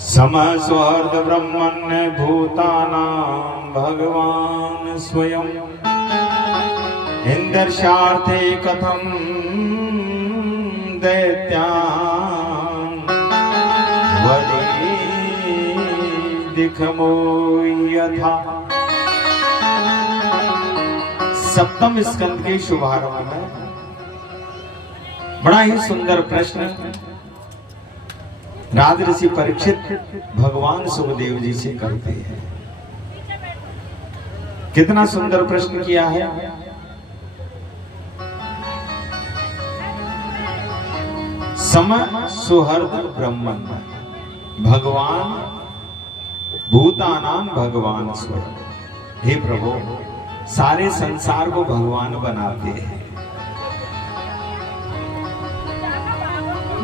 समस्वर्द ब्रह्मण्य भूतानां भगवान स्वयं इंदर्शार्थे कथम दैत्यान् वदे दिखमो यथा। सप्तम स्कंद के शुभारंभ में बड़ा ही सुंदर प्रश्न राजऋषि परीक्षित भगवान सुखदेव जी से करते हैं। कितना सुंदर प्रश्न किया है। सम सुहृद ब्रह्मन भगवान भूतानां भगवान स्वयं। हे प्रभु, सारे संसार को भगवान बनाते हैं,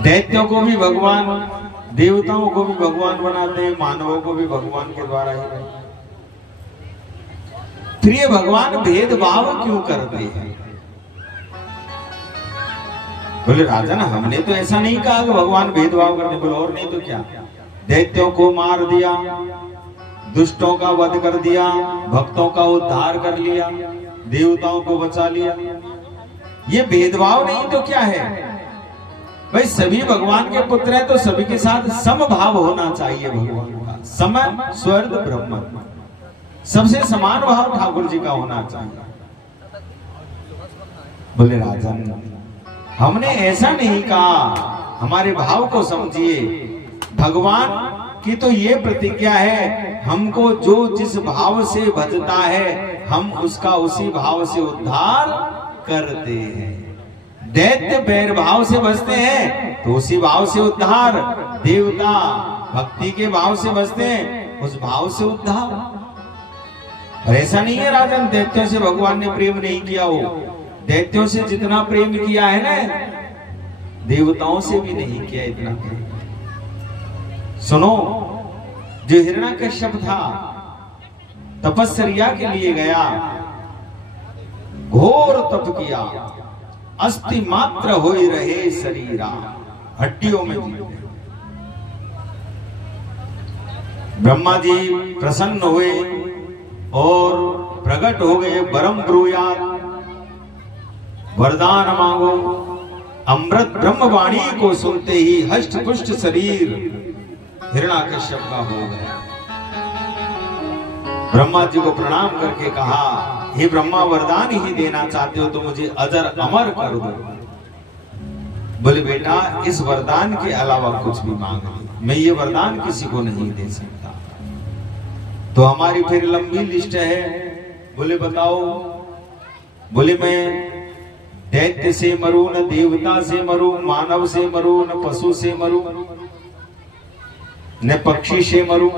दैत्यों को भी भगवान, देवताओं को भी भगवान बनाते हैं, मानवों को भी भगवान के द्वारा ही। प्रिय भगवान भेदभाव क्यों करते हैं? बोले राजन, हमने तो ऐसा नहीं कहा कि भगवान भेदभाव करते। बोले और नहीं तो क्या, दैत्यों को मार दिया, दुष्टों का वध कर दिया, भक्तों का उद्धार कर लिया, देवताओं को बचा लिया। ये भेदभाव नहीं तो क्या है? भाई सभी भगवान के पुत्र हैं तो सभी के साथ समभाव होना चाहिए। भगवान का सम स्वर्ग ब्रह्म, सबसे समान भाव ठाकुर जी का होना चाहिए। बोले राजन, हमने ऐसा नहीं कहा, हमारे भाव को समझिए। भगवान की तो ये प्रतिज्ञा है, हमको जो जिस भाव से भजता है हम उसका उसी भाव से उद्धार करते हैं। दैत्य बैर भाव से बसते हैं तो उसी भाव से उद्धार, देवता भक्ति के भाव से बसते हैं उस भाव से उद्धार। और ऐसा नहीं है राजन, दैत्यों से भगवान ने प्रेम नहीं किया हो। दैत्यों से जितना प्रेम किया है ना, देवताओं से भी नहीं किया इतना प्रेम। सुनो, जो हिरण्यकश्यप था तपस्या के लिए गया, घोर तप किया, अस्थि मात्र हो रहे शरीरा, हड्डियों में जीव। ब्रह्मा जी प्रसन्न हुए और प्रकट हो गए। वरम ब्रूयात्, वरदान मांगो। अमृत ब्रह्मवाणी को सुनते ही हष्ट पुष्ट शरीर हिरण्यकश्यप का हो गया। ब्रह्मा जी को प्रणाम करके कहा, हे ब्रह्मा, वरदान ही देना चाहते हो तो मुझे अजर अमर कर दो। बोले बेटा, इस वरदान के अलावा कुछ भी मांग ले, मैं ये वरदान किसी को नहीं दे सकता। तो हमारी फिर लंबी लिस्ट है। बोले बताओ। बोले मैं दैत्य से मरूं, न देवता से मरूं, मानव से मरूं, न पशु से मरूं, न पक्षी से मरूं।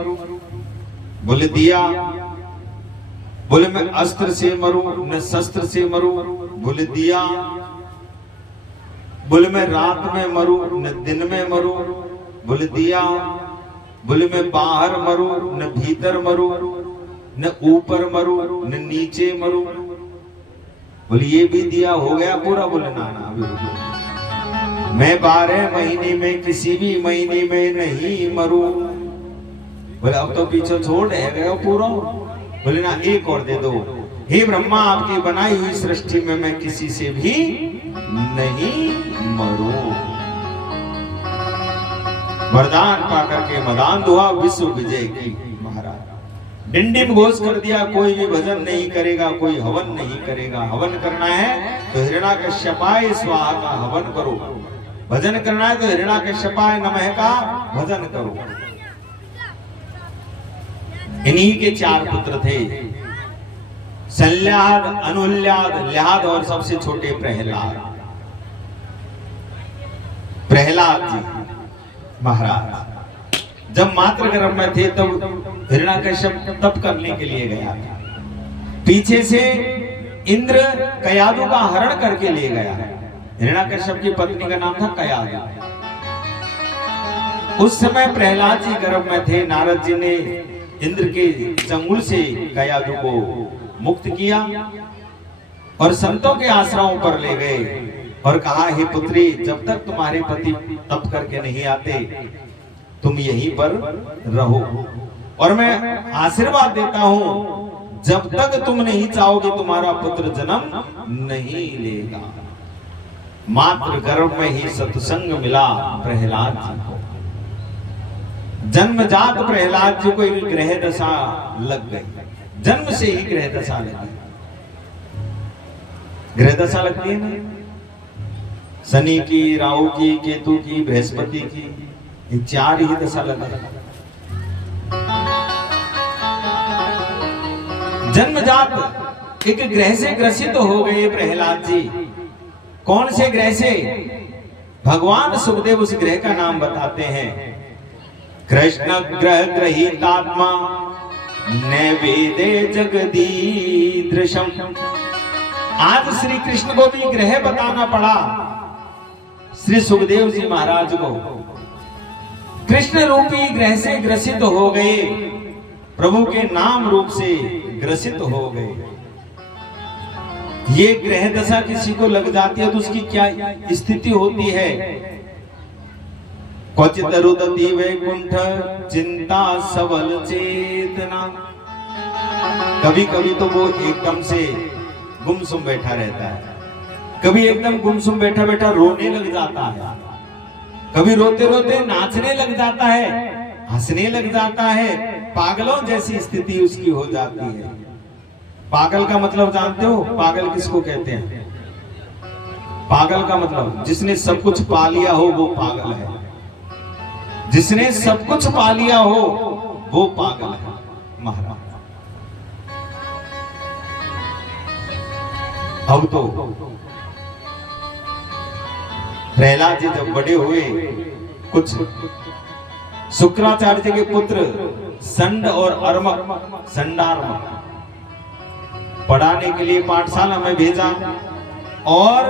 बोले दिया। बोले मैं अस्त्र से मरूं, न शस्त्र से मरूं। बोले दिया। बोले मैं रात में मरूं, न दिन में मरूं। बोले दिया। बोले मैं बाहर मरूं, न भीतर मरूं, न ऊपर मरूं, न नीचे मरूं। बोले ये भी दिया, हो गया पूरा? बोले ना ना, अभी मैं 12 महीने में किसी भी महीने में नहीं मरूं। बोले अब तो पीछे छोड़ गया पूरा। बोले ना, एक और दे दो। हे ब्रह्मा, आपकी बनाई हुई सृष्टि में मैं किसी से भी नहीं मरूं। वरदान पाकर के मदान दुआ विश्व विजय की। महाराज डिंडिम घोष कर दिया, कोई भी भजन नहीं करेगा, कोई हवन नहीं करेगा। हवन करना है तो हिरण्यकश्यपाय स्वाहा का हवन करो, भजन करना है तो हिरण्यकश्यपाय नमः का भजन करो। इन्हीं के 4 पुत्र थे, संल्याद, अनुल्याद, ल्याद और सबसे छोटे प्रहलाद। प्रहलाद जी महाराज जब मातृ गर्भ में थे तब हिरण्यकश्यप तप करने के लिए गया था। पीछे से इंद्र कयादु का हरण करके ले गया। हिरण्यकश्यप की पत्नी का नाम था कयादु। उस समय प्रहलाद जी गर्भ में थे। नारद जी ने इंद्र के चंगुल से कयादु को मुक्त किया और संतों के आश्रमों पर ले गए और कहा, हे पुत्री, जब तक तुम्हारे पति तप करके नहीं आते तुम यहीं पर रहो। और मैं आशीर्वाद देता हूं, जब तक तुम नहीं चाहोगे तुम्हारा पुत्र जन्म नहीं लेगा। मात्र गर्भ में ही सत्संग मिला प्रहलाद जी को। जन्मजात प्रहलाद जी को एक ग्रह दशा लग गई, जन्म से ही ग्रह दशा लगी। ग्रह दशा लगती है ना, शनि की, राहु की, केतु की, बृहस्पति की, ये 4 ही दशा लगा। जन्मजात एक ग्रह से ग्रसित हो गए प्रहलाद जी। कौन से ग्रह से? भगवान सुखदेव उस ग्रह का नाम बताते हैं। कृष्ण ग्रह ग्रहीतात्मा नैवेदे जगदीदृशम। आज श्री कृष्ण को भी ग्रह बताना पड़ा श्री सुखदेव जी महाराज को। कृष्ण रूपी ग्रह से ग्रसित हो गए, प्रभु के नाम रूप से ग्रसित हो गए। ये ग्रह दशा किसी को लग जाती है तो उसकी क्या स्थिति होती है? क्वचित रुदति वैकुंठ चिंता सबल चेतना। कभी कभी तो वो एकदम से गुमसुम बैठा रहता है, कभी एकदम गुमसुम बैठा बैठा रोने लग जाता है, कभी रोते रोते नाचने लग जाता है, हंसने लग जाता है। पागलों जैसी स्थिति उसकी हो जाती है। पागल का मतलब जानते हो? पागल किसको कहते हैं? पागल का मतलब जिसने सब कुछ पा लिया हो वो पागल है। जिसने सब कुछ पा लिया हो वो पागल है महाराज। अब तो प्रहलाद जी जब बड़े हुए, कुछ शुक्राचार्य जी के पुत्र संड और अर्मक, संडार्मक पढ़ाने के लिए पाठशाला में भेजा और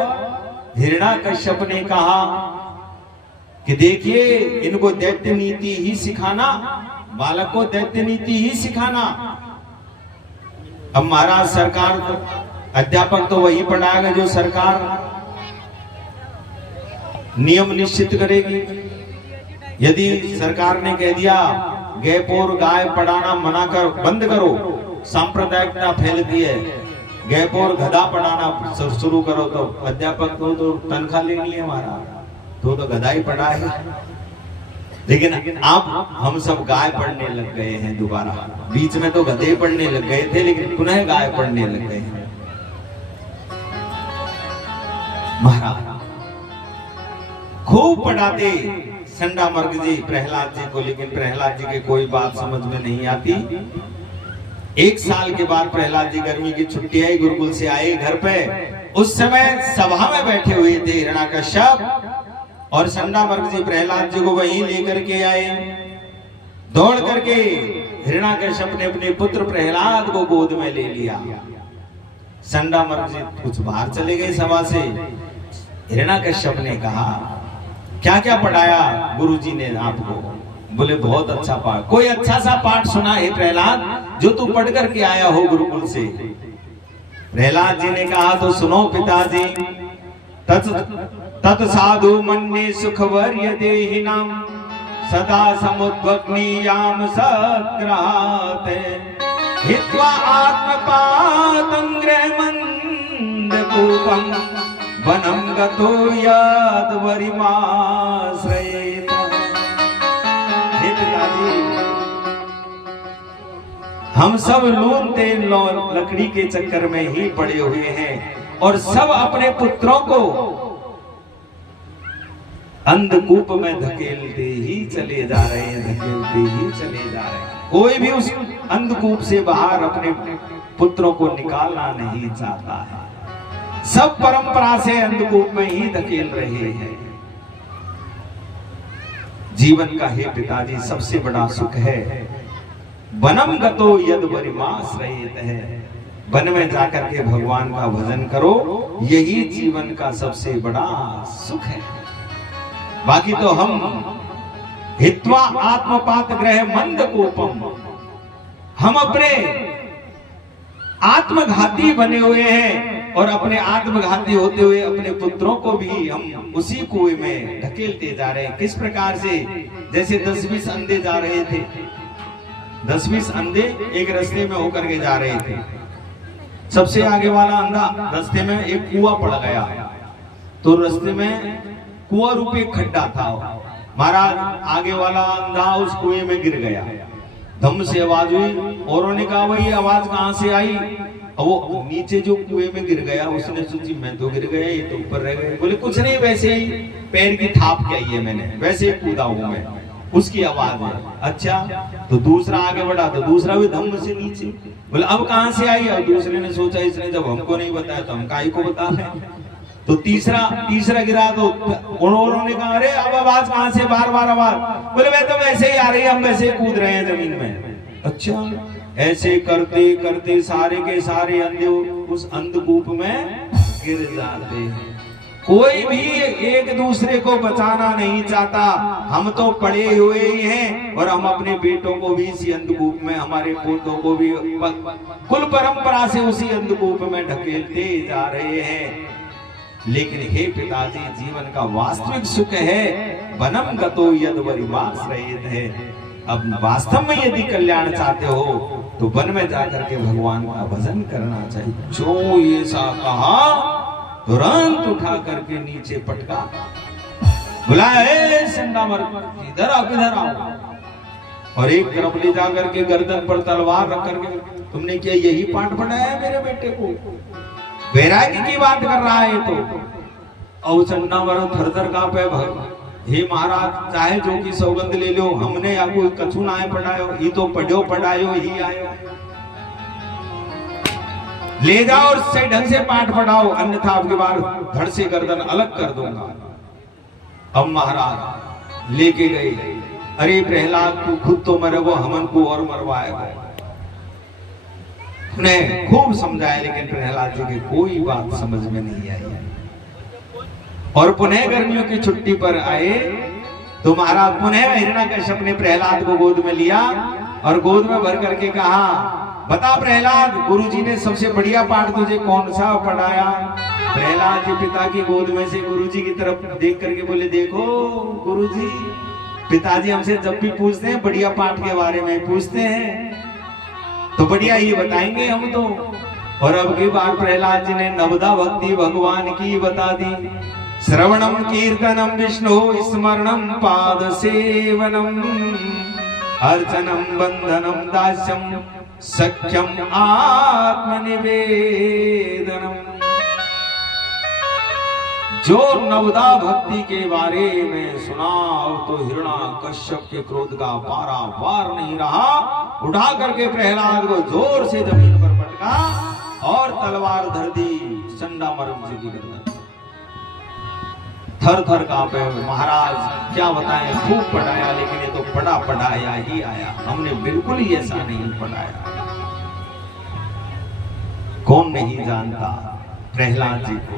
हिरण्याकश्यप ने कहा कि देखिए इनको दैत्य नीति ही सिखाना, बालक को दैत्य नीति ही सिखाना। अब महाराज सरकार, अध्यापक तो वही पढ़ाएगा जो सरकार नियम निश्चित करेगी। यदि सरकार ने कह दिया गैप और गाय पढ़ाना मना कर, बंद करो, सांप्रदायिकता फैलती है, गैप और गधा पढ़ाना शुरू करो, तो अध्यापक को तो तनख्वाह लेनी है हमारा, तो गधा ही पढ़ाएगा। लेकिन अब हम सब गाय पढ़ने लग गए हैं दोबारा। बीच में तो गधे पढ़ने लग गए थे, लेकिन पुनः गाय पढ़ने लग गए हैं महाराज। खूब पढ़ाते संडामर्ग जी प्रहलाद जी को, लेकिन प्रहलाद जी की कोई बात समझ में नहीं आती। 1 साल के बाद प्रहलाद जी गर्मी की छुट्टी आई, गुरुकुल से आए घर पे। उस समय सभा में बैठे हुए थे हिरण्याकश्यप और संडामर्ग जी प्रहलाद जी को वहीं लेकर के आए। दौड़ करके हिरण्याकश्यप ने अपने पुत्र प्रहलाद को गोद में ले लिया। संडामर्ग जी कुछ बाहर चले गए सभा से। हिरण्याकश्यप ने कहा क्या क्या पढ़ाया गुरुजी ने आपको? बोले बहुत अच्छा पाठ। कोई अच्छा सा पाठ सुना है प्रहलाद जो तू पढ़ करके आया हो गुरुकुल से? प्रहलाद जी ने कहा तो सुनो पिताजी। तत् साधु मन्ये सुखवर्य देहिनाम सदा समुद्वग्नियाम सग्राते हित्वा आत्मपातं गृहमन्दकूपं वनं गतो यद्वरिमाश्रयेत। हे पिताजी, हम सब नून तेल लकड़ी के चक्कर में ही पड़े हुए हैं और सब अपने पुत्रों को अंधकूप में धकेलते ही चले जा रहे हैं, धकेलते ही चले जा रहे हैं। कोई भी उस अंधकूप से बाहर अपने पुत्रों को निकालना नहीं चाहता है। सब परंपरा से अंधकूप में ही धकेल रहे हैं। जीवन का हे पिताजी सबसे बड़ा सुख है वनम गतो यद वरिमाश्रयेत है। वन में जाकर के भगवान का भजन करो, यही जीवन का सबसे बड़ा सुख है। बाकी तो हम हित्वा आत्मपात ग्रह मंदकूपम, हम अपने आत्मघाती बने हुए हैं और अपने आत्मघाती होते हुए अपने पुत्रों को भी हम उसी कुएं में धकेलते जा रहे हैं। किस प्रकार से? जैसे 10-20 अंधे जा रहे थे, 10-20 अंधे एक रास्ते में होकर के जा रहे थे। सबसे आगे वाला अंधा रास्ते में एक कुआं पड़ गया, तो रास्ते में कुआं रूपी खड्डा था। महाराज आगे वाला अंधा उस कुएं में गिर गया। धम से आवाज हुई, औरों ने कहा भाई आवाज कहां से आई? वो नीचे जो कुएं में गिर गया उसने सोची मैं तो गिर गया, ये तो ऊपर रह गए। बोले कुछ नहीं, वैसे ही पैर की थाप क्या है, मैंने वैसे ही कूदा हूं मैं, उसकी आवाज है। अच्छा, तो दूसरा आगे बढ़ा तो दूसरा भी धम से नीचे। बोले अब कहां से आई? और दूसरे ने सोचा इसने जब हमको नहीं बताया तो हम काहे को बता रहे। तो तीसरा गिरा तो औरों ने कहा अरे अब आवाज कहां से, बार बार आवाज। बोले मैं तो वैसे ही आ रही है, हम वैसे ही कूद रहे हैं जमीन में। अच्छा, ऐसे करते करते सारे के सारे अंधे उस अंधकूप में गिर जाते हैं। कोई भी एक दूसरे को बचाना नहीं चाहता। हम तो पड़े हुए ही हैं और हम अपने बेटों को भी इसी अंधकूप में, हमारे पोतों को भी कुल परंपरा से उसी अंधकूप में ढकेलते जा रहे हैं। लेकिन हे पिताजी, जीवन का वास्तविक सुख है वनम गतो यद वरिवास रहित है। अब वास्तव में यदि कल्याण चाहते हो तो वन में जाकर के भगवान का भजन करना चाहिए। जो ये सा कहा तुरंत उठा करके नीचे पटका, बुलाए संडामर, इधर आओ, किधर आओ। और एक तरफ ले जाकर के गर्दन पर तलवार रख करके, तुमने क्या यही पाठ पढ़ाया मेरे बेटे को? वैराग्य की बात कर रहा है तो। और संडामर थर-थर कांपे, हे महाराज चाहे जो की सौगंध ले लो, हमने या कोई कछु ना पढ़ायो, ये तो पढ़ो पढ़ायो ही आयो। ले जाओ और सही ढंग से पाठ पढ़ाओ, अन्यथा आपके बार धड़ से गर्दन अलग कर दूंगा। अब महाराज लेके गए। अरे प्रहलाद तू खुद तो मरे, वो हमन को और मरवाएगा। उन्हें खूब समझाया लेकिन प्रहलाद जी की कोई बात समझ में नहीं आई। और पुनः गर्मियों की छुट्टी पर आए तो महाराज पुनः हिरण्याकश्यप ने प्रहलाद को गोद में लिया और गोद में भर करके कहा, बता प्रहलाद, गुरुजी ने सबसे बढ़िया पाठ तुझे कौन सा पढ़ाया? प्रहलाद जी पिता की गोद में से गुरुजी की तरफ देख करके बोले, देखो गुरुजी, पिताजी हमसे जब भी पूछते हैं बढ़िया पाठ के बारे में पूछते हैं तो बढ़िया ही बताएंगे हम तो। और अब की बार प्रहलाद जी ने नवदा भक्ति भगवान की बता दी। श्रवणम कीर्तनम विष्णु स्मरणम पाद सेवनम अर्चनम बंधनम दास्यम सख्यम आत्मनिवेदनम। जो नवदा भक्ति के बारे में सुना तो हिरण्याकश्यप के क्रोध का पारा वार नहीं रहा। उठा करके प्रहलाद को जोर से जमीन पर पटका और तलवार धर दी संडामर्ग जी की गर्दन। थर थर कांपे। महाराज क्या बताएं, खूब पढ़ाया लेकिन ये तो पढ़ाया ही आया, हमने बिल्कुल ही ऐसा नहीं पढ़ाया। कौन नहीं जानता प्रहलाद जी को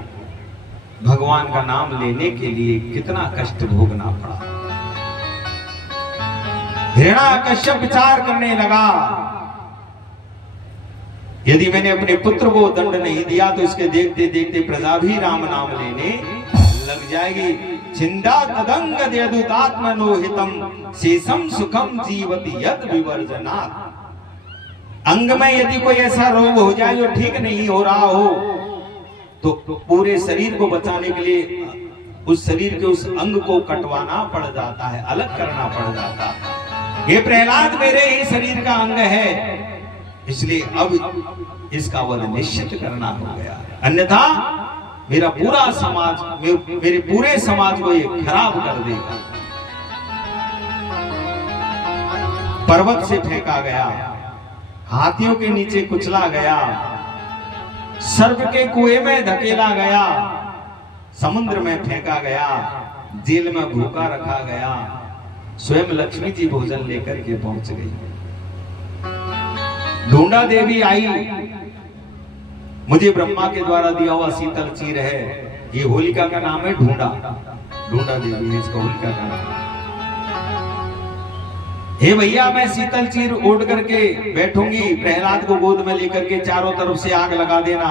भगवान का नाम लेने के लिए कितना कष्ट भोगना पड़ा। हिरण्याकश्यप विचार करने लगा, यदि मैंने अपने पुत्र को दंड नहीं दिया तो इसके देखते देखते प्रजा भी राम नाम लेने लग जाएगी। छिंदा तदंग यदुतात्मनोहितम शेषम सुखम जीवति यद विवर्जनात्। अंग में यदि कोई ऐसा रोग हो जाए जो ठीक नहीं हो रहा हो तो पूरे शरीर को बचाने के लिए उस शरीर के उस अंग को कटवाना पड़ जाता है, अलग करना पड़ जाता है। ये प्रहलाद मेरे ही शरीर का अंग है, इसलिए अब इसका वध निश्चित करना हो गया, अन्यथा मेरा पूरा समाज, मेरे पूरे समाज को ये खराब कर देगा। पर्वत से फेंका गया, हाथियों के नीचे कुचला गया, सर्प के कुएं में धकेला गया, समुद्र में फेंका गया, जेल में भूखा रखा गया। स्वयं लक्ष्मी जी भोजन लेकर के पहुंच गई। ढूंढा देवी आई, मुझे ब्रह्मा के द्वारा दिया हुआ शीतल चीर है, ये होलिका का नाम है ढूंढा देवी है इसका, होलिका का नाम। हे भैया मैं शीतल चीर ओढ़ करके बैठूंगी, प्रहलाद को गोद में लेकर के चारों तरफ से आग लगा देना,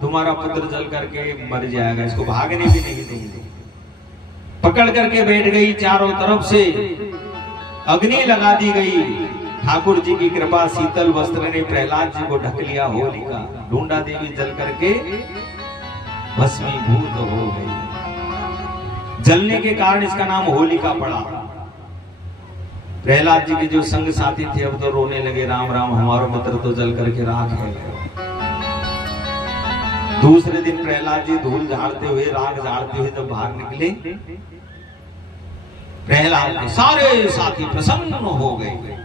तुम्हारा पुत्र जल करके मर जाएगा, इसको भागने भी नहीं देंगे। पकड़ करके बैठ गई चारों तरफ से अग्नि लगा दी गई। ठाकुर जी की कृपा, शीतल वस्त्र ने प्रहलाद जी को ढक लिया। होलिका ढूंढा देवी जल करके भस्मीभूत हो गई। जलने के कारण इसका नाम होलिका पड़ा। प्रहलाद जी के जो संग साथी थे अब तो रोने लगे, राम राम हमारा मित्र तो जल करके राख है। दूसरे दिन प्रहलाद जी धूल झाड़ते हुए, राख झाड़ते हुए जब बाहर निकले, प्रहलाद के सारे साथी प्रसन्न हो गए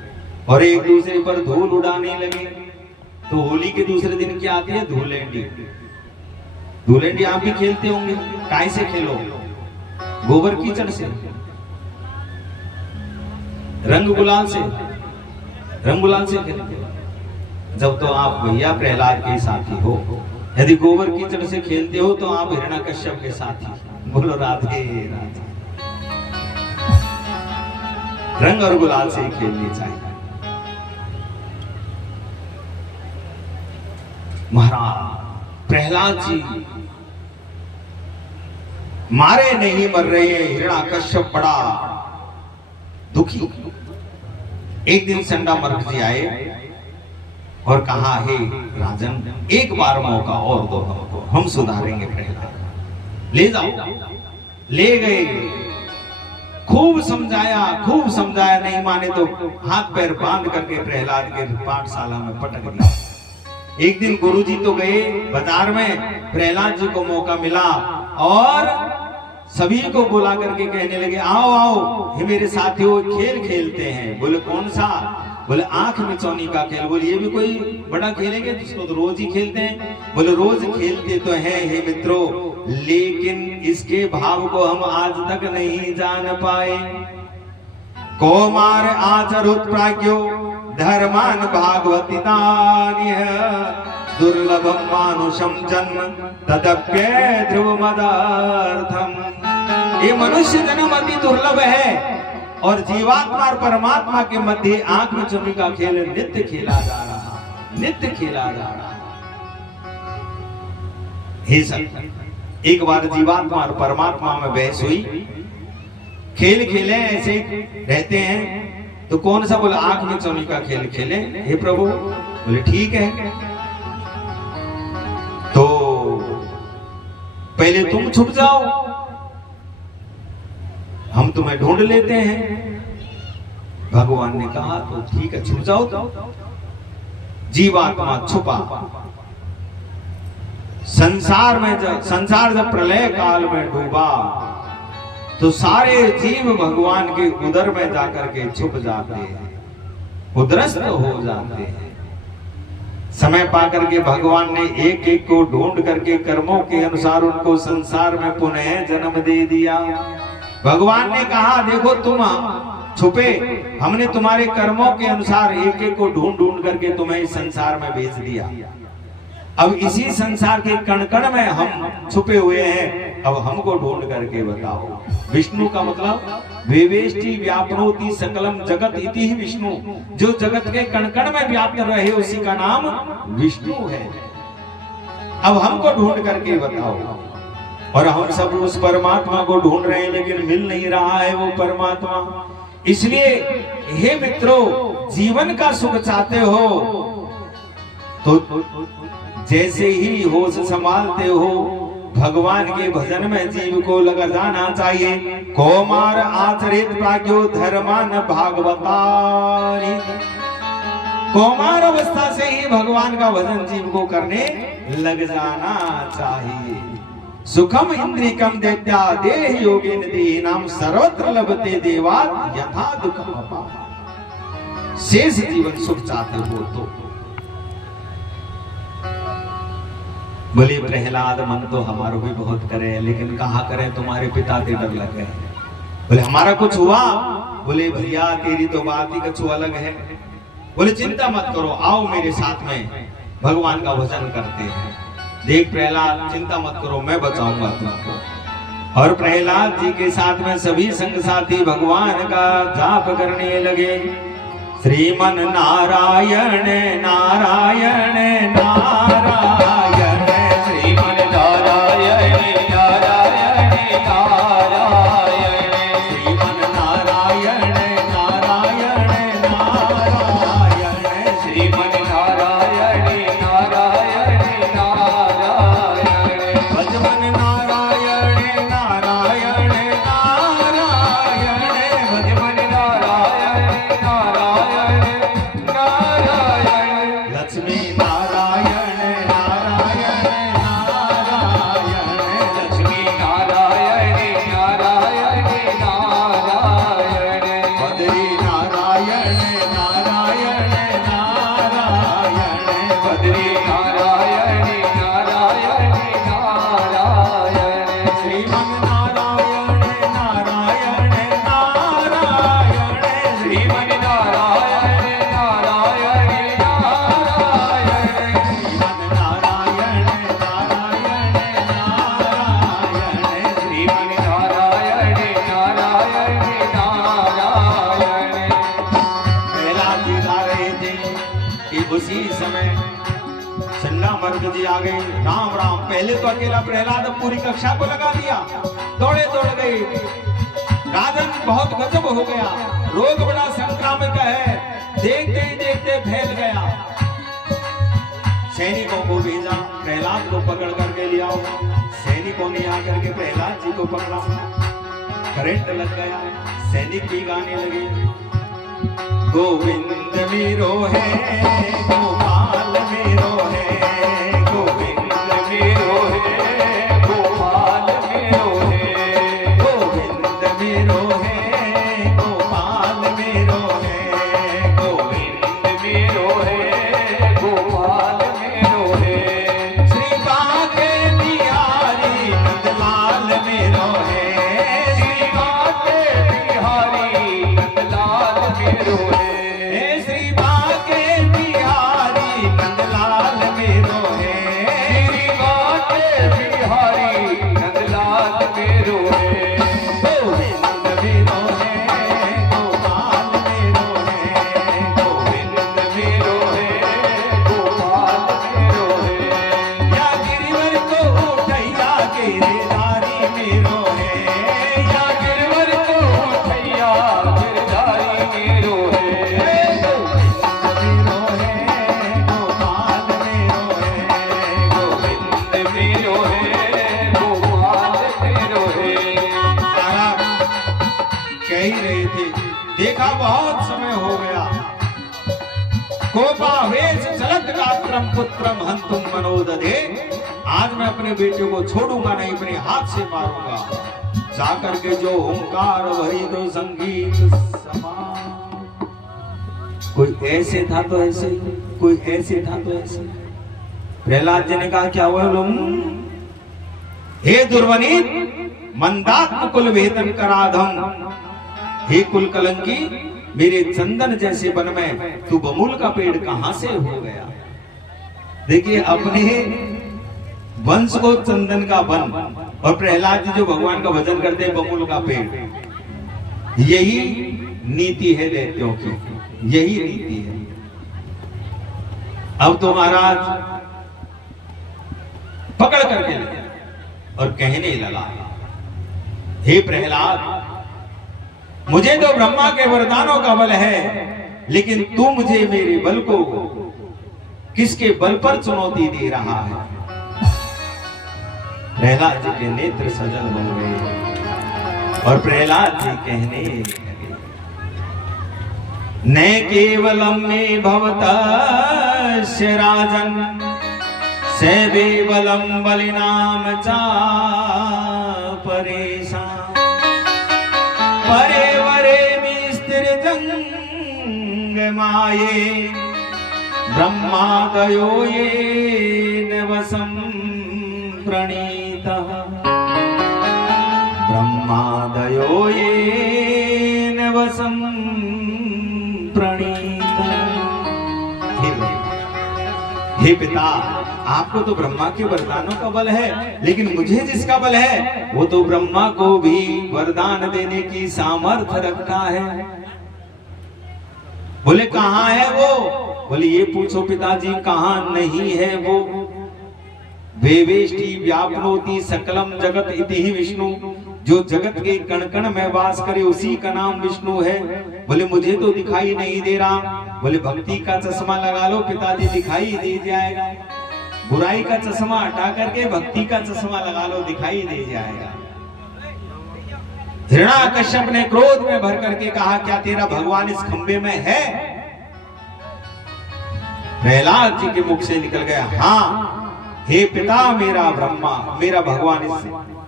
और एक दूसरे पर धूल उड़ाने लगे। तो होली के दूसरे दिन क्या आती है? धूलेंडी। धूलेंडी आप भी खेलते होंगे। काय से खेलो? गोबर कीचड़ से, रंग गुलाल से, रंग गुलाल से खेलते। जब तो आप भैया प्रहलाद के साथी हो। यदि गोबर कीचड़ से खेलते हो तो आप हिरण्यकश्यप के साथी। बोलो राधे राधे। रंग और गुलाल से ही खेलनी चाहिए। महाराज प्रहलाद जी मारे नहीं मर रहे हैं। हिरण्यकश्यप बड़ा दुखी। एक दिन चंडामर्क जी आए और कहा, हे राजन, एक बार मौका और दो हमको, हम सुधारेंगे प्रहलाद, ले जाओ। ले गए, खूब समझाया, नहीं माने तो हाथ पैर बांध करके प्रहलाद के पाठशाला में पटक दिया। एक दिन गुरुजी तो गए बाजार में, प्रहलाद जी को मौका मिला और सभी को बुला करके कहने लगे, आओ आओ, ये मेरे साथियों खेल खेलते हैं। बोले कौन सा? बोले आंख मिचौनी का खेल। बोले ये भी कोई बड़ा खेलेंगे? जिसको तो रोज ही खेलते हैं। बोले रोज खेलते तो हैं हे मित्रों, लेकिन इसके भाव को हम आज तक नहीं जान पाए। कौमार आचरुत प्राज्ञो धर्मान भागवती दानिह दुर्लभम मानुषम जन्म तदप्ये ध्रुव मदार्थम। ये मनुष्य जन्म अति दुर्लभ है और जीवात्मा और परमात्मा के मध्य आंख मिचौनी का खेल नित्य खेला जा रहा, नित्य खेला जा रहा। हे सत, एक बार जीवात्मा और परमात्मा में बहस हुई। खेल खेले ऐसे रहते हैं तो कौन सा? बोला आंख मिचौनी का खेल खेले। हे प्रभु, बोले ठीक है, तो पहले तुम छुप जाओ, हम तुम्हें ढूंढ लेते हैं। भगवान ने कहा तो ठीक है, छुप जाओ। जीवात्मा छुपा। संसार जब प्रलय काल में डूबा तो सारे जीव भगवान के उदर में जाकर के छुप जाते हैं, उदरस्त हो जाते हैं। समय पाकर के भगवान ने एक एक को ढूंढ करके कर्मों के अनुसार उनको संसार में पुनः जन्म दे दिया। भगवान ने कहा, देखो तुम छुपे, हमने तुम्हारे कर्मों के अनुसार एक एक को ढूंढ ढूंढ करके तुम्हें इस संसार में भेज दिया। अब इसी संसार के कण कण में हम छुपे हुए हैं, अब हमको ढूंढ करके बताओ। विष्णु का मतलब वेवेष्टि व्यापनोति सकलम जगत इति ही विष्णु। जो जगत के कण कण में व्याप्त रहे उसी का नाम विष्णु है। अब हमको ढूंढ करके बताओ। और हम सब उस परमात्मा को ढूंढ रहे हैं लेकिन मिल नहीं रहा है वो परमात्मा। इसलिए हे मित्रों, जीवन का सुख चाहते हो तो जैसे ही होश संभालते हो भगवान के भजन में जीव को लगा जाना चाहिए। कौमार आचरित प्राज्ञो धर्मान भागवतानि। कौमार अवस्था से ही भगवान का भजन जीव को करने लग जाना चाहिए। सुखम इंद्रिकम दैत्या देह योगेन देहिनाम सर्वत्र लभते देवात् यथा दुःखम अपाः। शेष जीवन सुख चाहते हो तो बोले प्रहलाद, मन तो हमारा भी बहुत करे लेकिन कहा करें, तुम्हारे पिता से डर लग गए। बोले हमारा कुछ हुआ? बोले भैया तेरी तो बात ही कुछ अलग है। बोले चिंता मत करो, आओ मेरे साथ में भगवान का भजन करते हैं। देख प्रहलाद, चिंता मत करो, मैं बचाऊंगा तुमको। और प्रहलाद जी के साथ में सभी संग साथी भगवान का जाप करने लगे। श्रीमन नारायण नारायण नारायण, श्रीमन नारायण नारायण नारायण, श्रीमन नारायण नारायण नारायण नारायण नारायण बद्री नारायण नारायण नारायण श्रीमन नारायण नारायण नारायण श्रीमन नारायण नारायण नारायण श्रीमन नारायण नारायण नारायण श्रीमन नारायण नारायण नारायण। प्रहलाद जी गा रहे थे कि उसी समय चंदा मर्ग जी आ गए। राम राम, पहले तो अकेला प्रहलाद पूरी कक्षा को लगा दिया, दौड़े दौड़ गए। राजन बहुत गजब हो गया, रोग बड़ा संक्रामक है, देखते ही देखते फैल गया। सैनिकों को भेजा, प्रहलाद को पकड़ करके ले आओ। सैनिकों ने आकर के प्रहलाद जी को पकड़ा, करंट लग गया। सैनिक भी गाने लगे, गोविंद मेरो है गोपाल मेरो है, गोविंद मेरो है गोपाल मेरो है, गोविंद मेरो है गोपाल मेरो है, गोविंद मेरो है गोपाल मेरो है। श्री बाके बिहारी नंदलाल मेरो है, श्री बाके बिहारी नंदलाल मेरो है, श्री बाके बिहारी नंदलाल मेरो है, श्री बाके बिहारी नंदलाल मेरो है। गोविंद मेरो है गोपाल मेरो है, गोविंद मेरो है गोपाल मेरो है। या गिरवर को उठैया गिरधारी मेरो है, या गिरवर को उठैया गिरधारी मेरो है। कह ही रहे थे, देखा बहुत समय हो गया। कोपावेश चलत गात्रम पुत्रम हंतुम मनोदधे। आज मैं अपने बेटे को छोड़ूंगा नहीं, अपने हाथ से मारूंगा। जाकर के जो ओंकार वही तो संगीत समान। कोई ऐसे था तो ऐसे, कोई ऐसे था तो ऐसे। प्रहलाद जी ने कहा क्या हुआ? हे दुर्वनीत, मंदात्म कुल वेतन कराधम, हे कुल कलंकी, मेरे चंदन जैसे वन में तू बबूल का पेड़ कहां से हो गया? देखिए, अपने वंश को चंदन का वन, और प्रहलाद जी जो भगवान का भजन करते हैं बबूल का पेड़। यही नीति है दैत्यों की, यही नीति है। अब तो महाराज पकड़ करके ले और कहने लगा, हे प्रहलाद, मुझे तो ब्रह्मा के वरदानों का बल है, लेकिन तू मुझे मेरे बल को किसके बल पर चुनौती दे रहा है? प्रहलाद जी के नेत्र सजल हो गए और प्रहलाद जी कहने लगे, न केवलम में भवतस्य राजन सैवेवलम बलिनाम चा परेशा परे वरे मिस्तिर जंग माये ब्रह्मादयो ये नवसं प्रणीतः ब्रह्मादयो ये नवसं प्रणीतः। हे पिता, आपको तो ब्रह्मा के वरदानों का बल है, लेकिन मुझे जिसका बल है वो तो ब्रह्मा को भी वरदान देने की सामर्थ्य रखता है। बोले कहाँ है वो? बोले ये पूछो पिताजी, कहाँ नहीं है वो? वेवेष्टि व्याप्नोति सकलम जगत इति ही विष्णु, जो जगत के कण कण में वास करे उसी का नाम विष्णु है। बोले मुझे तो दिखाई नहीं दे रहा। बोले भक्ति का चश्मा लगा लो पिताजी, दिखाई दे जाएगा। बुराई का चश्मा हटा करके भक्ति का चश्मा लगा लो, दिखाई दे जाएगा। हिरण्याकश्यप ने क्रोध में भर करके कहा, क्या तेरा भगवान इस खंबे में है? प्रहलाद जी के मुख से निकल गया, हाँ हे पिता, मेरा ब्रह्मा, मेरा भगवान इस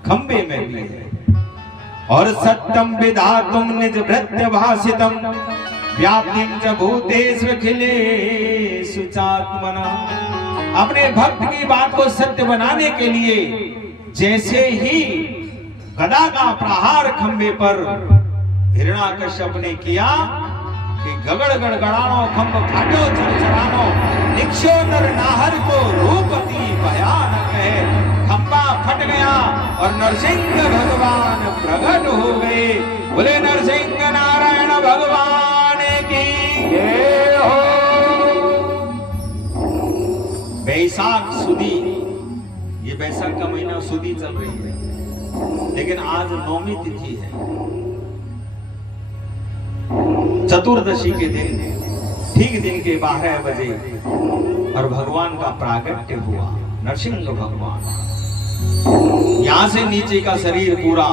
खंबे में भी है। और सत्यम विधातुम निज भृत्य भाषितम व्याप्तिं च भूतेष्वखिलेषु चात्मनः। अपने भक्त की बात को सत्य बनाने के लिए जैसे ही गदा का प्रहार खंबे पर हिरण्याकश्यप ने किया कि गगड़ गड़गड़ानो खंब फाटो चरचरानो निक्षो नर नाहर को रूपति भयानक है। खंबा फट गया और नरसिंह भगवान प्रकट हो गए। बोले नरसिंह नारायण भगवान की जय हो। बैसाख सुदी, ये बैसाख का महीना सुदी चल रही है, लेकिन आज नौमी तिथि है। चतुर्दशी के दिन ठीक दिन के 12 बजे और भगवान का प्राकट्य हुआ, नरसिंह भगवान। यहां से नीचे का शरीर पूरा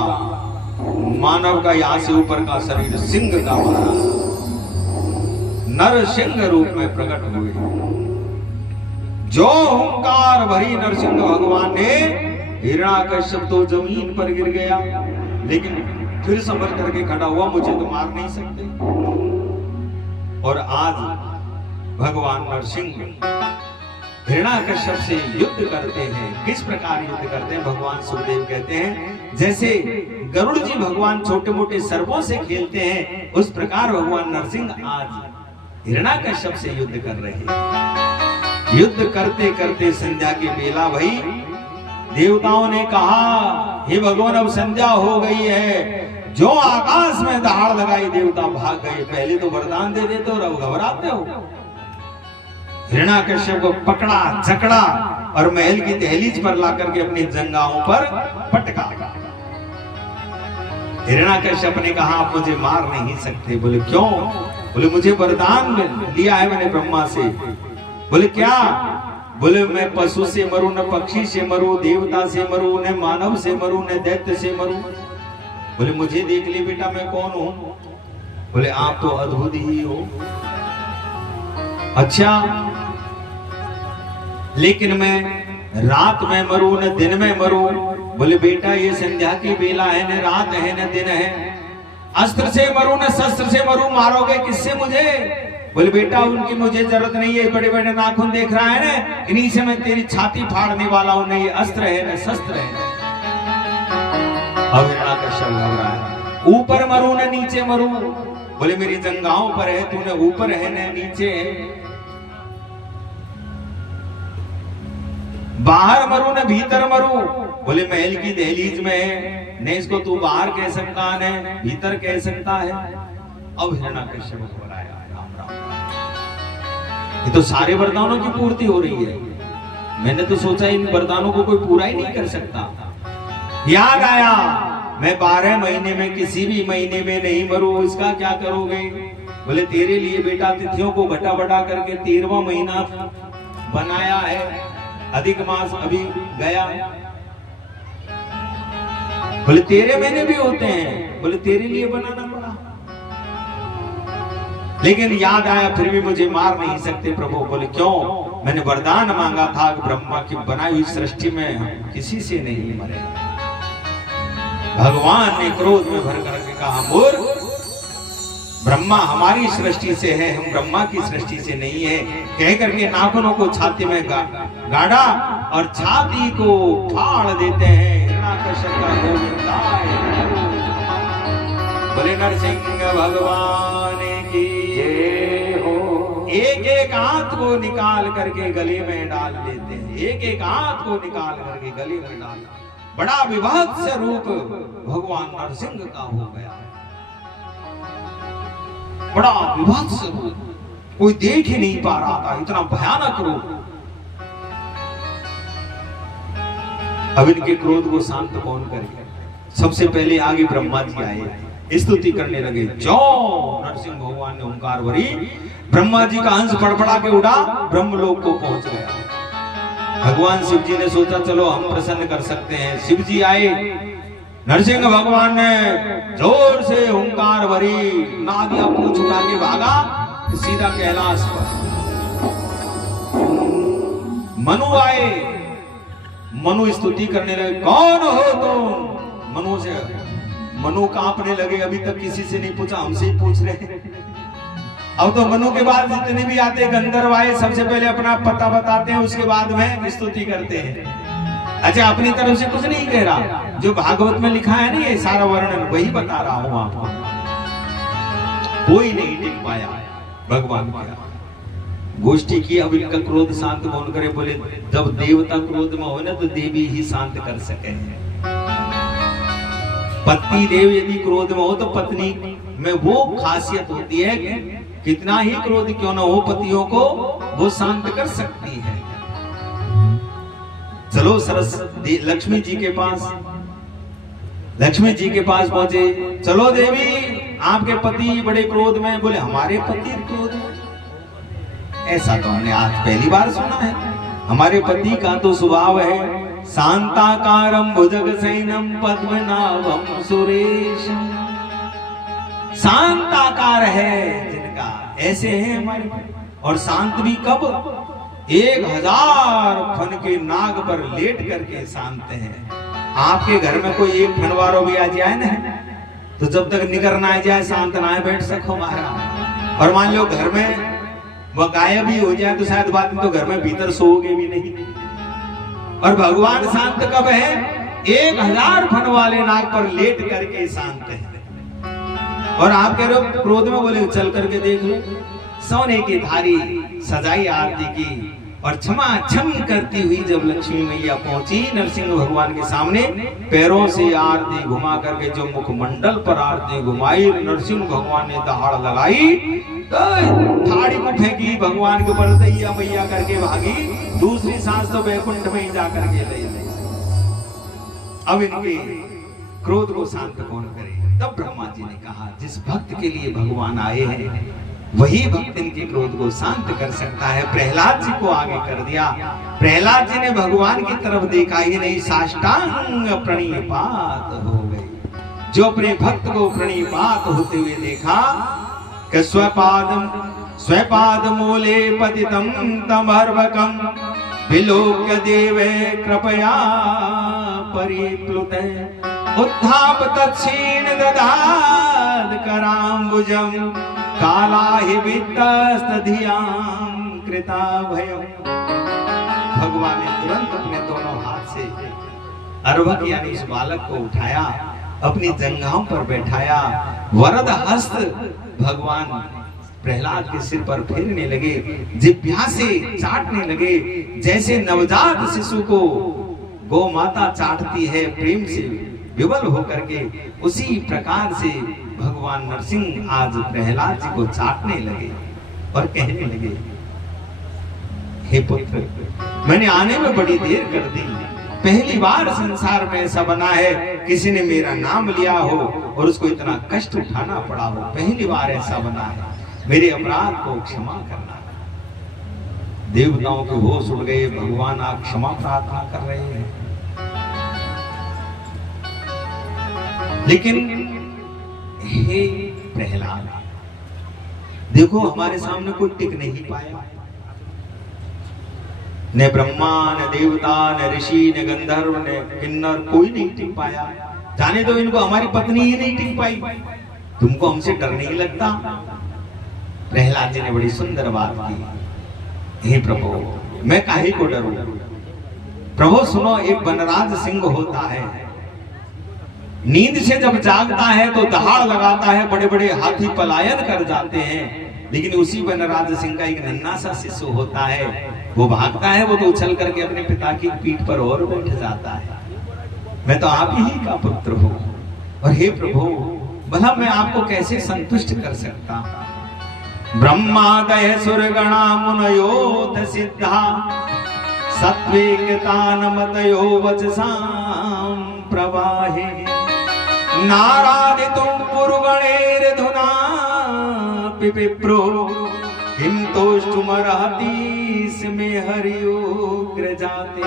मानव का, यहां से ऊपर का शरीर सिंह का बना, नरसिंह रूप में प्रकट हुए। जो हुंकार भरी नरसिंह भगवान ने, हिरण्याकश्यप तो जमीन पर गिर गया, लेकिन फिर संभल करके खड़ा हुआ, मुझे तो मार नहीं सकते। और आज भगवान नरसिंह हिरण्याकश्यप से युद्ध करते हैं। किस प्रकार युद्ध करते हैं? भगवान सुखदेव कहते हैं जैसे गरुड़ जी भगवान छोटे मोटे सर्पों से खेलते हैं, उस प्रकार भगवान नरसिंह आज हिरण्याकश्यप से युद्ध कर रहे हैं। युद्ध करते करते संध्या की बेला भई। देवताओं ने कहा हे भगवान अब संध्या हो गई है। जो आकाश में दहाड़ लगाई देवता भाग गए। पहले तो वरदान दे देते और अब घबराते हो। हिरण्याकश्यप को पकड़ा जकड़ा और महल की दहलीज पर लाकर के अपनी जंगाओं पर पटका। हिरण्याकश्यप ने कहा आप मुझे मार नहीं सकते। बोले क्यों? बोले मुझे वरदान लिया है मैंने ब्रह्मा से। बोले क्या? बोले मैं पशु से मरूं, न पक्षी से मरूं, देवता से मरूं, न मानव से मरूं, न दैत्य से मरूं। बोले मुझे देख ले बेटा मैं कौन हूं? बोले आप तो अद्भुत ही हो। अच्छा लेकिन मैं रात में मरूं न दिन में मरूं। बोले बेटा ये संध्या की बेला है, न रात है न दिन है। अस्त्र से मरूं न शस्त्र से मरूं, मारोगे किससे मुझे? बोले बेटा उनकी मुझे जरूरत नहीं है, बड़े बड़े नाखून देख रहा है ना, इन्हीं से मैं तेरी छाती फाड़ने वाला हूं। न ये अस्त्र है न शस्त्र है। अब हिरण्याकश्यप घबरा है। ऊपर मरूं न नीचे मरूं। बोले मेरी जंघाओं पर है, तूने ऊपर है न नीचे है। बाहर मरूं न भीतर मरूं। बोले महल की दहलीज में है, न इसको तू बाहर कह सकता है न भीतर कह सकता है। अब हिरण्याकश्यप घबराया। राम राम, ये तो सारे वरदानों की पूर्ति हो रही है। मैंने तो सोचा इन वरदानों को कोई पूरा ही नहीं कर सकता। याद आया मैं 12 महीने में किसी भी महीने में नहीं मरूं, इसका क्या करोगे? बोले तेरे लिए बेटा तिथियों को घटा बढ़ा करके 13वां महीना बनाया है। अधिक मास अभी गया। बोले तेरे महीने भी होते हैं। बोले तेरे लिए बनाना पड़ा, लेकिन याद आया फिर भी मुझे मार नहीं सकते प्रभु। बोले क्यों? मैंने वरदान मांगा था ब्रह्मा की बनाई हुई सृष्टि में किसी से नहीं मरे। भगवान ने क्रोध में भर करके कहा मूर्ख, ब्रह्मा हमारी सृष्टि से है, हम ब्रह्मा की सृष्टि से नहीं है। कह करके नाखूनों को छाती में गाड़ा और छाती को फाड़ देते हैं। हिरण्याकश्यप का गोविंदाय। बोले नरसिंह भगवान की जय हो। एक एक हाथ को निकाल करके गले में डाल लेते हैं। एक एक हाथ को निकाल करके गले में डाल। बड़ा विभत्स रूप भगवान नरसिंह का हो गया। बड़ा विभत्स रूप, कोई देख ही नहीं पा रहा था, इतना भयानक रूप। अब इनके क्रोध को शांत कौन करे? सबसे पहले आगे ब्रह्मा जी आए, स्तुति करने लगे। जो नरसिंह भगवान ने ओंकार भरी, ब्रह्मा जी का हंस फड़फड़ा के उड़ा, ब्रह्मलोक को पहुंच गया। भगवान शिव जी ने सोचा चलो हम प्रसन्न कर सकते हैं। शिव जी आए, नरसिंह भगवान ने जोर से ओंकार भरी, नाग या पूंछ उठा के भागा सीधा कैलाश पर। मनु आए, मनु स्तुति करने लगे। कौन हो तुम? मनु से मनु कांपने लगे। अभी तक किसी से नहीं पूछा, हमसे ही पूछ रहे। अब तो मनु के बाद जितने भी आते गंधर्व आए, सबसे पहले अपना पता बताते हैं, उसके बाद में स्तुति करते हैं। अच्छा, अपनी तरफ से कुछ नहीं कह रहा, जो भागवत में लिखा है ना ये सारा वर्णन वही बता रहा हूं आपको। कोई नहीं टिक पाया भगवान का गोष्ठी की। अब इनका क्रोध शांत कौन करे? बोले जब देवता क्रोध में हो ना तो देवी ही शांत कर सके। पति देव यदि क्रोध में हो तो पत्नी में वो खासियत होती है कि कितना ही क्रोध क्यों न हो, पतियों को वो शांत कर सकती है। चलो सरस्वती लक्ष्मी जी के पास, लक्ष्मी जी के पास पहुंचे। चलो देवी, आपके पति बड़े क्रोध में। बोले हमारे पति क्रोध में? ऐसा तो हमने आज पहली बार सुना है। हमारे पति का तो स्वभाव है शांताकारम भुजगशयनम पद्मनाभम सुरेशम। शांताकार है जिनका, ऐसे हैं हमारे। और शांत भी कब? 1000 फन के नाग पर लेट करके शांत हैं। आपके घर में कोई एक फनवारो भी आ जाए ना, तो जब तक निकर ना आ जाए शांत ना बैठ सको महाराज। और मान लो घर में वह गायब ही हो जाए तो शायद बाद में तो घर में भीतर सोओगे भी नहीं। और भगवान शांत कब है? 1000 फन वाले नाग पर लेट करके शांत है। और आप कह रहे हो क्रोध में? बोले चल करके देख लो। सोने की थारी सजाई आरती की और क्षमा छम करती हुई जब लक्ष्मी मैया पहुंची नरसिंह भगवान के सामने, पैरों से आरती घुमा करके जो मुखमंडल पर आरती घुमाई, नरसिंह भगवान ने दहाड़ लगाई, तो थाड़ी को फेंकी भगवान के ऊपर, दैया मैया करके भागी। दूसरी सांस तो वैकुंठ में ही जाकर के ले ली। अब इनके क्रोध को शांत कौन करे? तब ब्रह्मा जी ने कहा जिस भक्त के लिए भगवान आए हैं वही भक्त इनके क्रोध को शांत कर सकता है। प्रहलाद जी को आगे कर दिया। प्रहलाद जी ने भगवान की तरफ देखा ही नहीं, साष्टांग प्रणिपात हो गए। जो अपने भक्त को प्रणिपात होते हुए देखा कि स्वपाद मूले पतितम तमर्वकम विलोक्य देवे कृपया परिप्लुते उत्थाप तत्क्षीण ददाद कराम्बुजम कालाहि वित्तस्तधियां कृता भयम। भगवान ने तुरंत अपने दोनों हाथ से अर्वक यानी इस बालक को उठाया, अपनी जंघाओं पर बैठाया, वरद हस्त भगवान प्रहलाद के सिर पर फेरने लगे, जिह्वा से चाटने लगे, जैसे नवजात शिशु को गौ माता चाटती है प्रेम से विवल होकर के, उसी प्रकार से भगवान नरसिंह आज प्रहलाद जी को चाटने लगे और कहने लगे, हे पुत्र, मैंने आने में बड़ी देर कर दी। पहली बार संसार में ऐसा बना है किसी ने मेरा नाम लिया हो और उसको इतना कष्ट उठाना पड़ा हो। पहली बार ऐसा बना है, मेरे अपराध को क्षमा करना। देवताओं के होश उड़ गए। भगवान आप क्षमा प्रार्थना कर रहे हैं, लेकिन हे प्रहलाद, देखो हमारे सामने कोई टिक नहीं पाया। न ब्रह्मा, न देवता, न ऋषि, न गंधर्व, न किन्नर, कोई नहीं टिक पाया। जाने दो इनको, हमारी पत्नी ही नहीं टिक पाई, तुमको हमसे डर नहीं लगता? प्रहलाद जी ने बड़ी सुंदर बात की, हे प्रभु, मैं काहे को डरूं? प्रभु सुनो, एक वनराज सिंह होता है, नींद से जब जागता है तो दहाड़ लगाता है, बड़े बड़े हाथी पलायन कर जाते हैं। लेकिन उसी वनराज सिंह का एक नन्हा सा शिशु होता है, वो भागता है, वो तो उछल करके अपने पिता की पीठ पर और बैठ जाता है। मैं तो आप ही का पुत्र हूँ, और हे प्रभु, भला मैं आपको कैसे संतुष्ट कर सकता? ब्रह्मादय सुरगणा मुनयोध सिद्धा सत्वेकतानमतयो वचसां प्रवाहे नारादितुं पुरुगणैर्धुना पिपिप्रो किं तोष्टुमर्हति स्मे हरियोग्र जाते।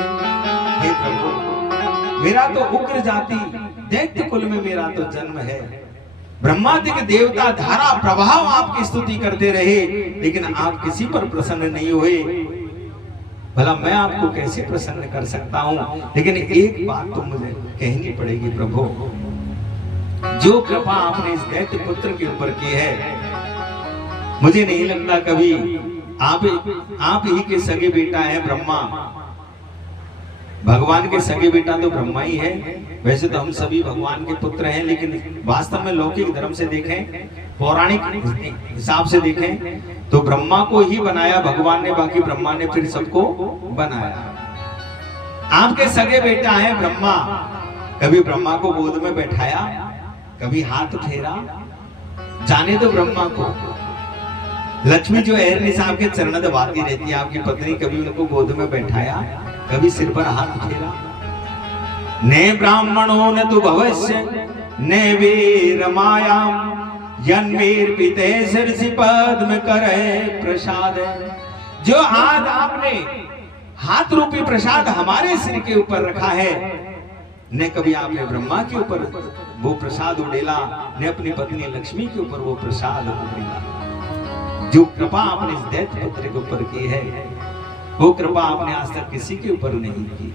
हे प्रभु, मेरा तो उग्र जाति दैत्य कुल में मेरा तो जन्म है। ब्रह्मादिक देवता धारा प्रभाव आपकी स्तुति करते रहे, लेकिन आप किसी पर प्रसन्न नहीं हुए। भला मैं आपको कैसे प्रसन्न कर सकता हूं? लेकिन एक बात तो मुझे कहनी पड़ेगी प्रभु, जो कृपा आपने इस दैत्य पुत्र के ऊपर की है, मुझे नहीं लगता कभी आप ही के सगे बेटा है ब्रह्मा। भगवान के सगे बेटा तो ब्रह्मा ही है। वैसे तो हम सभी भगवान के पुत्र हैं, लेकिन वास्तव में लौकिक धर्म से देखें, पौराणिक हिसाब से देखें तो ब्रह्मा को ही बनाया भगवान ने, बाकी ब्रह्मा ने फिर सबको बनाया। आपके सगे बेटा है ब्रह्मा। कभी ब्रह्मा को गोद में बैठाया, कभी हाथ फेरा, जाने दो ब्रह्मा को। लक्ष्मी जो है निशा के चरण दबाती रहती है, आपकी पत्नी, कभी उनको गोद में बैठाया, कभी सिर पर हाथ फेरा। ने ब्राह्मणों न तो भवस्य ने वीर माया जन्मीर पिते सिर पद्म करे प्रसाद। जो आज आपने हाथ रूपी प्रसाद हमारे सिर के ऊपर रखा है, ने कभी आपने ब्रह्मा के ऊपर वो प्रसाद उड़ेला, ने अपनी पत्नी लक्ष्मी के ऊपर वो प्रसाद उड़ेला। जो कृपा आपने इस दैत्य पुत्र के ऊपर की है, वो कृपा आपने आज तक किसी के ऊपर नहीं की।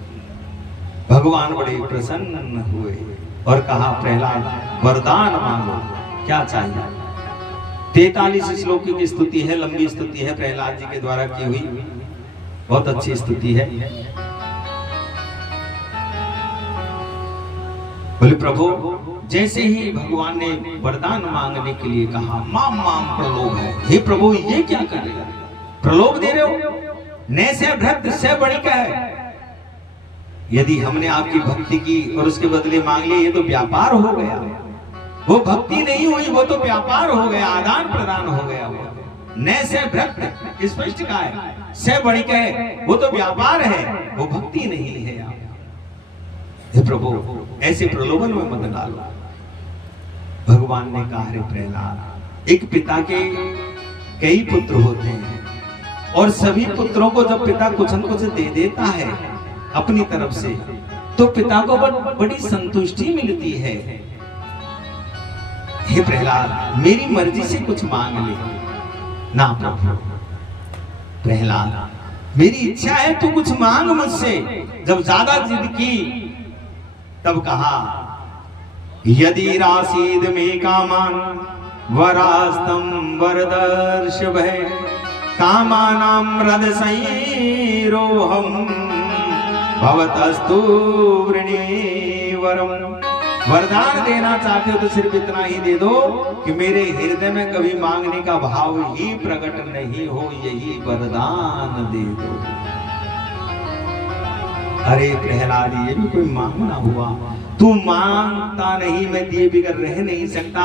भगवान बड़े प्रसन्न हुए और कहा, प्रहलाद वरदान मांगो, क्या चाहिए। 43 श्लोक की स्तुति है, लंबी स्तुति है, प्रहलाद जी के द्वारा की हुई, बहुत अच्छी स्तुति है। बोले प्रभु, जैसे ही भगवान ने वरदान मांगने के लिए कहा, माम माम प्रलोभ है। हे प्रभु, ये क्या कर रहे हो, प्रलोभ दे रहे हो, ने से भ्रत से बड़ी का है। यदि हमने आपकी भक्ति की और उसके बदले मांग लिए, ये तो व्यापार हो गया। वो भक्ति नहीं हुई, वो तो व्यापार हो गया, आदान प्रदान हो गया। वो ने से भ्रत स्पष्ट कहा है, से बड़ी का है, वो तो व्यापार है, वो भक्ति नहीं है। हे प्रभु, ऐसे प्रलोभन में मत डालो। भगवान ने कहा, रे प्रहलाद, एक पिता के कई पुत्र होते हैं और सभी पुत्रों को जब पिता कुछ न कुछ दे देता है अपनी तरफ से, तो पिता को बड़ी संतुष्टि मिलती है। हे प्रहलाद, मेरी मर्जी से कुछ मांग ले ना प्रभु। प्रहलाद, मेरी इच्छा है तू कुछ मांग मुझसे। जब ज्यादा जिद की तब कहा, यदि रासीद में कामान वरास्तम वरदर्श भय कामानाम हृद संरोहम भवतस्तु वृणीवरम। वरदान देना चाहते हो तो सिर्फ इतना ही दे दो कि मेरे हृदय में कभी मांगने का भाव ही प्रकट नहीं हो, यही वरदान दे दो। अरे प्रहलाद, ये भी कोई मांगना हुआ? तू मांगता नहीं, मैं दिए बिगर रह नहीं सकता।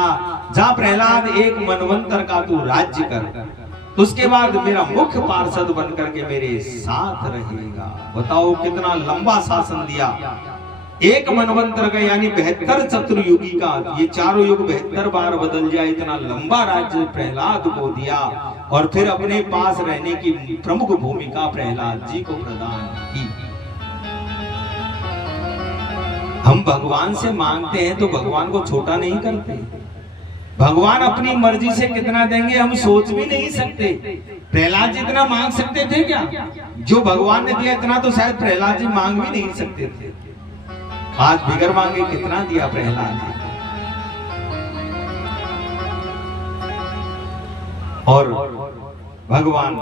जा प्रहलाद, एक मनवंतर का तू राज्य कर, उसके बाद मेरा मुख्य पार्षद बन करके मेरे साथ रहेगा। बताओ कितना लंबा शासन दिया। एक मनवंतर का यानी 72 चतुर्युगी का, ये चारों युग 72 बार बदल जाए, इतना लंबा राज्य प्रहलाद को दिया और फिर अपने पास रहने की प्रमुख भूमिका प्रहलाद जी को प्रदान की। हम भगवान से मांगते हैं तो भगवान को छोटा नहीं करते। भगवान अपनी मर्जी से कितना देंगे हम सोच भी नहीं सकते। प्रहलाद जी इतना मांग सकते थे क्या? जो भगवान ने दिया इतना तो शायद प्रहलाद जी मांग भी नहीं सकते थे। आज बिगर मांगे कितना दिया प्रहलाद जी। और भगवान